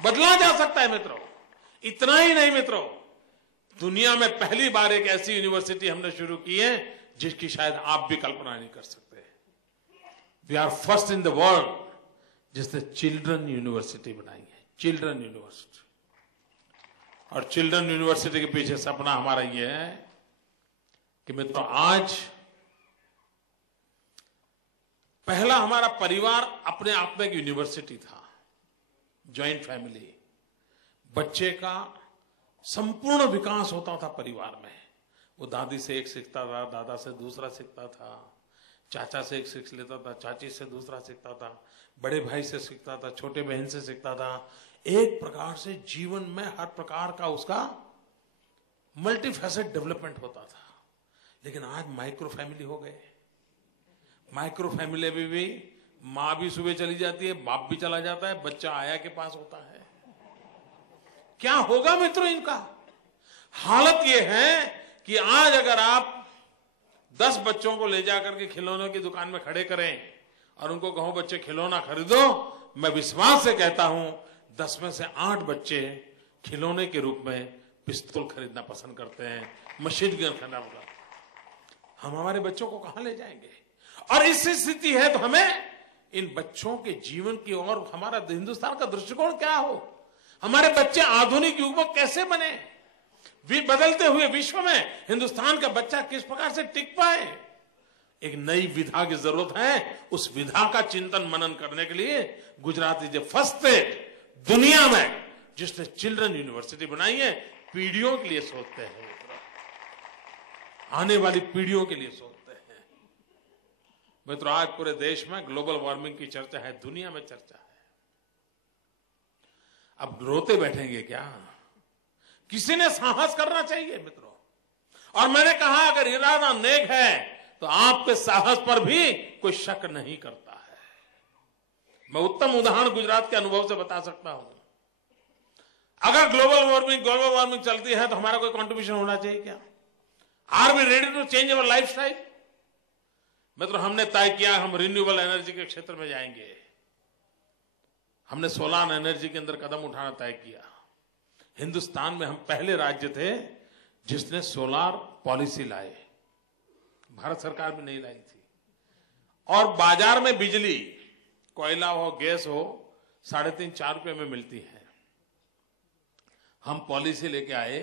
बदला जा सकता है मित्रों। इतना ही नहीं मित्रों, दुनिया में पहली बार एक ऐसी यूनिवर्सिटी हमने शुरू की है जिसकी शायद आप भी कल्पना नहीं कर सकते। We are first in the world जिसने चिल्ड्रन यूनिवर्सिटी बनाई है, चिल्ड्रन यूनिवर्सिटी। और चिल्ड्रन यूनिवर्सिटी के पीछे सपना हमारा यह है कि मित्रों, आज पहला हमारा परिवार अपने आप में एक यूनिवर्सिटी था, जॉइंट फैमिली। बच्चे का संपूर्ण विकास होता था परिवार में। वो दादी से एक सीखता था, दादा से दूसरा सीखता था, चाचा से एक सीख लेता था, चाची से दूसरा सीखता था, बड़े भाई से सीखता था, छोटे बहन से सीखता था। एक प्रकार से जीवन में हर प्रकार का उसका मल्टीफेसेट डेवलपमेंट होता था। लेकिन आज माइक्रो फैमिली हो गए। माइक्रो फैमिली में भी मां भी सुबह चली जाती है, बाप भी चला जाता है, बच्चा आया के पास होता है। क्या होगा मित्रों इनका? हालत यह है कि आज अगर आप 10 बच्चों को ले जाकर के खिलौनों की दुकान में खड़े करें और उनको कहो बच्चे खिलौना खरीदो, मैं विश्वास से कहता हूं 10 में से 8 बच्चे खिलौने के रूप में पिस्तौल खरीदना पसंद करते हैं, मशीन गन खरीदना पसंद। हम हमारे बच्चों को कहां ले जाएंगे? और इस स्थिति है तो हमें इन बच्चों के जीवन की और हमारा हिंदुस्तान का दृष्टिकोण क्या हो, हमारे बच्चे आधुनिक युग में कैसे बने, बदलते हुए विश्व में हिंदुस्तान का बच्चा किस प्रकार से टिक पाए। एक नई विधा की जरूरत है। उस विधा का चिंतन मनन करने के लिए गुजरात इज फर्स्ट स्टेट दुनिया में जिसने चिल्ड्रन यूनिवर्सिटी बनाई है। पीढ़ियों के लिए सोचते हैं, आने वाली पीढ़ियों के लिए सोचते हैं मित्रों। आज पूरे देश में ग्लोबल वार्मिंग की चर्चा है, दुनिया में चर्चा है। अब रोते बैठेंगे क्या? किसी ने साहस करना चाहिए मित्रों। और मैंने कहा अगर इरादा नेक है तो आपके साहस पर भी कोई शक नहीं करता है। मैं उत्तम उदाहरण गुजरात के अनुभव से बता सकता हूं। अगर ग्लोबल वार्मिंग चलती है तो हमारा कोई कंट्रीब्यूशन होना चाहिए क्या? Are we ready to change our lifestyle? मित्रों, हमने तय किया हम रिन्यूएबल एनर्जी के क्षेत्र में जाएंगे। हमने सोलर एनर्जी के अंदर कदम उठाना तय किया। हिंदुस्तान में हम पहले राज्य थे जिसने सोलर पॉलिसी लाए, भारत सरकार भी नहीं लाई थी। और बाजार में बिजली, कोयला हो, गैस हो, 3.5-4 रुपए में मिलती है। हम पॉलिसी लेके आए,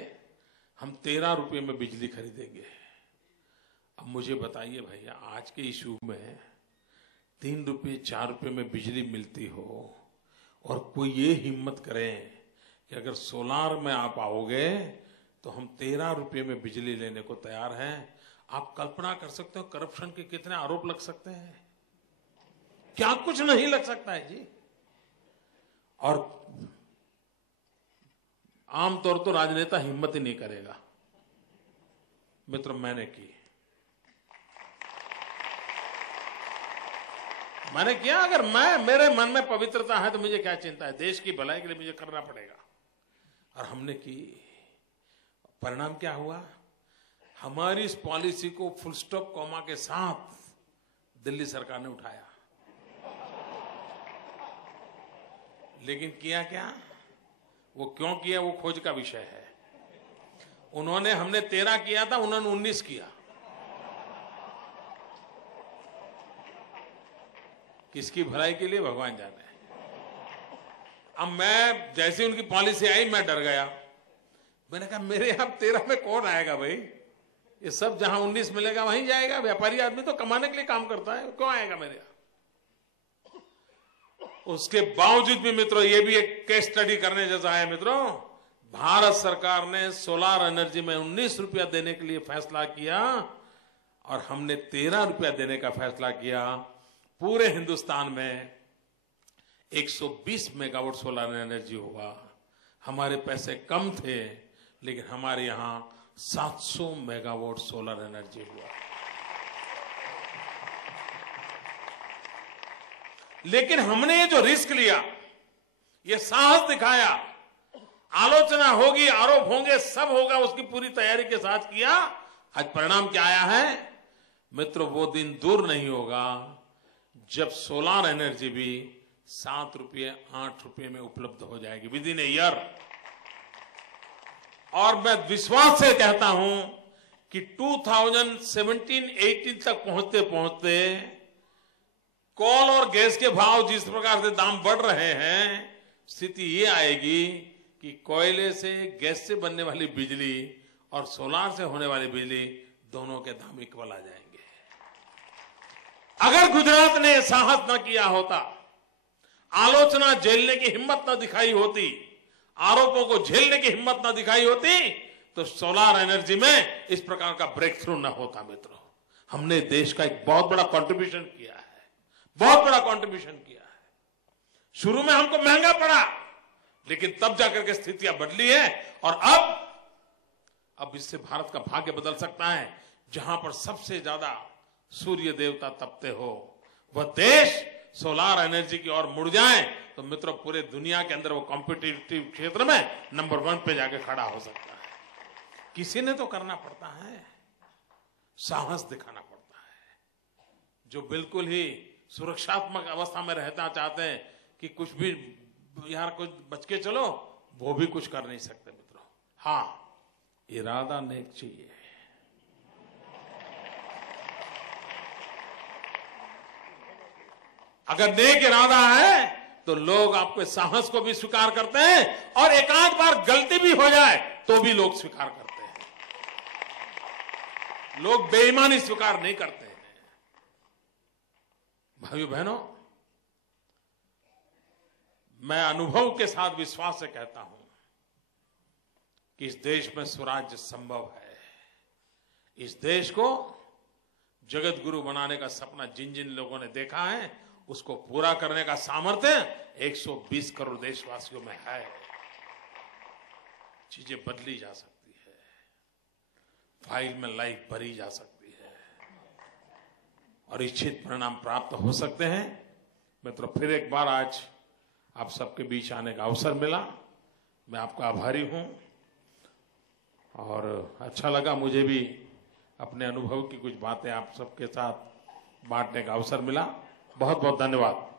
हम 13 रुपए में बिजली खरीदेंगे। अब मुझे बताइए भैया, आज के इस युग में 3 रुपए 4 रुपए में बिजली मिलती हो और कोई ये हिम्मत करे कि अगर सोलार में आप आओगे तो हम 13 रुपए में बिजली लेने को तैयार हैं। आप कल्पना कर सकते हो करप्शन के कितने आरोप लग सकते हैं? क्या कुछ नहीं लग सकता है जी। और आमतौर तो राजनेता हिम्मत ही नहीं करेगा। मित्रों, मैंने किया। अगर मेरे मन में पवित्रता है तो मुझे क्या चिंता है? देश की भलाई के लिए मुझे करना पड़ेगा। और हमने की। परिणाम क्या हुआ? हमारी इस पॉलिसी को फुल स्टॉप कॉमा के साथ दिल्ली सरकार ने उठाया। लेकिन किया क्या? वो क्यों किया वो खोज का विषय है। हमने 13 किया था, उन्होंने 19 किया। किसकी भलाई के लिए भगवान जाने। अब मैं जैसे उनकी पॉलिसी आई मैं डर गया। मैंने कहा मेरे यहां 13 में कौन आएगा भाई? ये सब जहां 19 मिलेगा वहीं जाएगा। व्यापारी आदमी तो कमाने के लिए काम करता है, क्यों आएगा मेरे यहां? उसके बावजूद भी मित्रों, ये भी एक केस स्टडी करने जैसा है मित्रों। भारत सरकार ने सोलर एनर्जी में 19 रुपया देने के लिए फैसला किया और हमने 13 रुपया देने का फैसला किया। पूरे हिंदुस्तान में 120 मेगावाट सोलर एनर्जी हुआ। हमारे पैसे कम थे लेकिन हमारे यहां 700 मेगावाट सोलर एनर्जी हुआ। लेकिन हमने ये जो रिस्क लिया, ये साहस दिखाया, आलोचना होगी, आरोप होंगे, सब होगा, उसकी पूरी तैयारी के साथ किया। आज परिणाम क्या आया है मित्रों? वो दिन दूर नहीं होगा जब सोलर एनर्जी भी ₹7, ₹8 में उपलब्ध हो जाएगी विद इन ए ईयर। और मैं विश्वास से कहता हूं कि 2017-18 तक पहुंचते पहुंचते कोल और गैस के भाव जिस प्रकार से दाम बढ़ रहे हैं, स्थिति ये आएगी कि कोयले से, गैस से बनने वाली बिजली और सोलार से होने वाली बिजली दोनों के दाम इक्वल आ जाएंगे। अगर गुजरात ने साहस न किया होता, आलोचना झेलने की हिम्मत न दिखाई होती, आरोपों को झेलने की हिम्मत न दिखाई होती, तो सोलार एनर्जी में इस प्रकार का ब्रेक थ्रू न होता। मित्रों, हमने देश का एक बहुत बड़ा कंट्रीब्यूशन किया है, बहुत बड़ा कंट्रीब्यूशन किया है। शुरू में हमको महंगा पड़ा, लेकिन तब जाकर के स्थितियां बदली है और अब इससे भारत का भाग्य बदल सकता है। जहां पर सबसे ज्यादा सूर्य देवता तपते हो, वह देश सोलार एनर्जी की ओर मुड़ जाए तो मित्रों पूरे दुनिया के अंदर वो कॉम्पिटिटिव क्षेत्र में नंबर 1 पे जाके खड़ा हो सकता है। किसी ने तो करना पड़ता है, साहस दिखाना पड़ता है। जो बिल्कुल ही सुरक्षात्मक अवस्था में रहना चाहते हैं कि कुछ भी यार कुछ बच के चलो, वो भी कुछ कर नहीं सकते मित्रों। हाँ, इरादा नेक चाहिए। अगर नेक इरादा है तो लोग आपके साहस को भी स्वीकार करते हैं और एकाध बार गलती भी हो जाए तो भी लोग स्वीकार करते हैं। लोग बेईमानी स्वीकार नहीं करते हैं। भाइयों बहनों, मैं अनुभव के साथ विश्वास से कहता हूं कि इस देश में स्वराज्य संभव है। इस देश को जगत गुरु बनाने का सपना जिन जिन लोगों ने देखा है, उसको पूरा करने का सामर्थ्य 120 करोड़ देशवासियों में है। चीजें बदली जा सकती है, फाइल में लाइफ भरी जा सकती है और इच्छित परिणाम प्राप्त हो सकते हैं। मित्रों, फिर एक बार आज आप सबके बीच आने का अवसर मिला, मैं आपका आभारी हूं और अच्छा लगा मुझे भी अपने अनुभव की कुछ बातें आप सबके साथ बांटने का अवसर मिला। बहुत बहुत धन्यवाद।